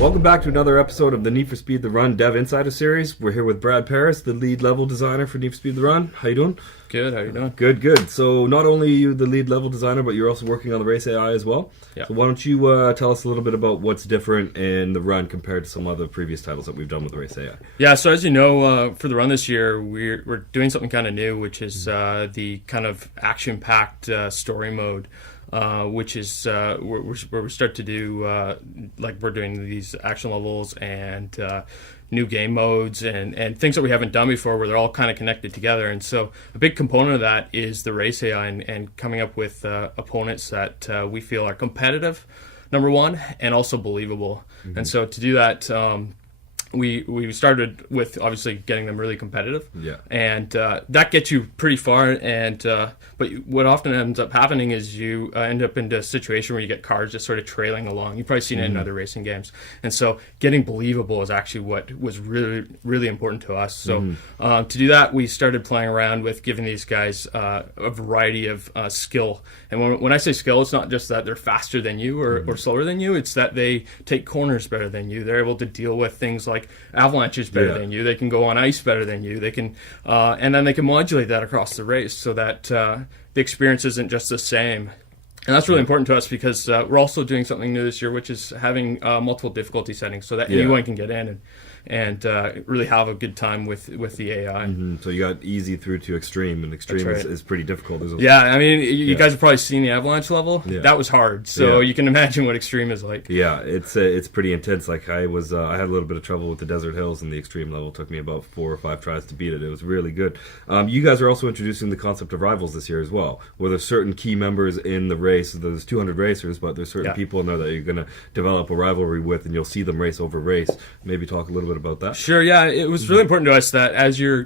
Welcome back to another episode of the Need for Speed The Run Dev Insider Series. We're here with Brad Paris, the lead level designer for Need for Speed The Run. How you doing? Good, how you doing? Good. So not only are you the lead level designer, but you're also working on the race AI as well. Yeah. So why don't you tell us a little bit about what's different in the run compared to some other previous titles that we've done with the race AI? Yeah, so as you know, for the run this year, we're doing something kind of new, which is the kind of action-packed story mode. Which is where we start to do like we're doing these action levels and new game modes and things that we haven't done before, where they're all kind of connected together. And so a big component of that is the race AI and coming up with opponents that we feel are competitive, number one, and also believable. Mm-hmm. And so to do that, we started with obviously getting them really competitive, and that gets you pretty far. And but what often ends up happening is you end up into a situation where you get cars just sort of trailing along. You've probably seen it in other racing games, and so getting believable is actually what was really important to us. So to do that, we started playing around with giving these guys a variety of skill. And when I say skill, it's not just that they're faster than you or slower than you. It's that they take corners better than you. They're able to deal with things like avalanches better than you. They can go on ice better than you. They can, and then they can modulate that across the race so that the experience isn't just the same. And that's really important to us because we're also doing something new this year, which is having multiple difficulty settings so that anyone can get in and really have a good time with the AI. Mm-hmm. So you got easy through to extreme, and extreme is pretty difficult. I mean, you guys have probably seen the avalanche level. That was hard, so you can imagine what extreme is like. Yeah, it's pretty intense. Like I had a little bit of trouble with the desert hills, and the extreme level took me about 4 or 5 tries to beat it. It was really good. You guys are also introducing the concept of rivals this year as well, where there's certain key members in the race. There's 200 racers, but there's certain people in there that you're going to develop a rivalry with, and you'll see them race over race. Maybe talk a little bit about that. Sure, yeah. It was really important to us that as you're,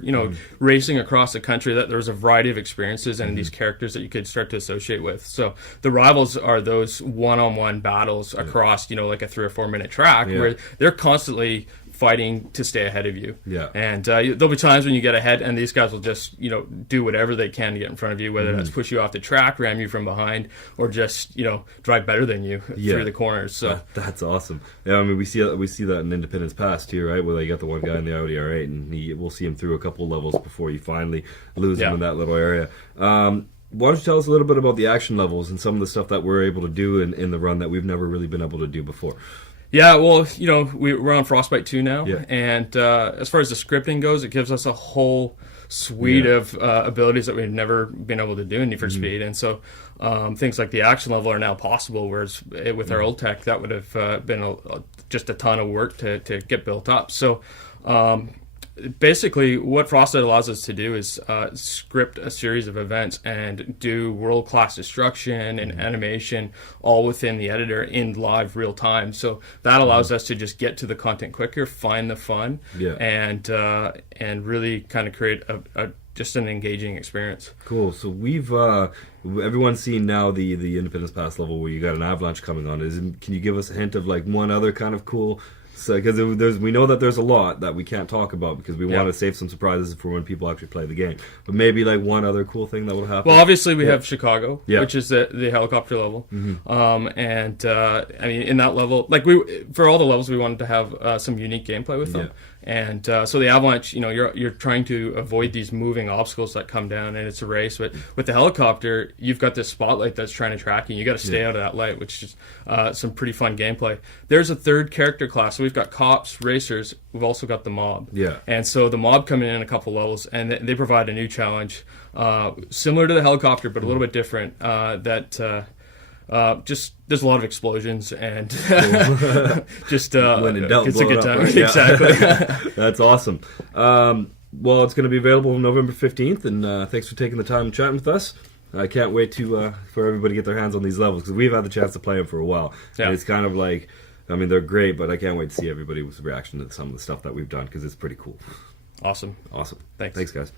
racing across the country, that there was a variety of experiences and these characters that you could start to associate with. So the rivals are those one-on-one battles across, like a 3 or 4 minute track where they're constantly fighting to stay ahead of you. And there'll be times when you get ahead and these guys will just, do whatever they can to get in front of you, whether that's push you off the track, ram you from behind, or just, drive better than you through the corners. So that's awesome. Yeah, I mean, we see that in Independence Pass too, right? Where they got the one guy in the Audi R8 and we'll see him through a couple levels before you finally lose him in that little area. Why don't you tell us a little bit about the action levels and some of the stuff that we're able to do in the run that we've never really been able to do before? Yeah, well, we're on Frostbite 2 now, and as far as the scripting goes, it gives us a whole suite of abilities that we've never been able to do in Need for Speed, and so things like the action level are now possible, whereas with our old tech, that would have been just a ton of work to get built up. So basically, what Frostbite allows us to do is script a series of events and do world-class destruction and animation all within the editor in live real time. So that allows us to just get to the content quicker, find the fun, and really kind of create just an engaging experience. Cool. So we've everyone's seen now the Independence Pass level where you got an avalanche coming on. Can you give us a hint of like one other kind of cool? Because we know that there's a lot that we can't talk about because we want to save some surprises for when people actually play the game. But maybe like one other cool thing that will happen. Well, obviously we have Chicago, which is the helicopter level, and I mean in that level, like for all the levels we wanted to have some unique gameplay with them. And so the avalanche, you're trying to avoid these moving obstacles that come down, and it's a race. But with the helicopter, you've got this spotlight that's trying to track you. You got to stay out of that light, which is some pretty fun gameplay. There's a third character class. So we've got cops, racers. We've also got the mob. And so the mob come in a couple levels, and they provide a new challenge, similar to the helicopter, but a little bit different. Just there's a lot of explosions and just it's a good time. Exactly. That's awesome. Well, it's going to be available November 15th, and thanks for taking the time and chatting with us. I can't wait for everybody to get their hands on these levels because we've had the chance to play them for a while. And it's kind of like, I mean, they're great, but I can't wait to see everybody's reaction to some of the stuff that we've done because it's pretty cool. Awesome. Thanks, Thanks guys.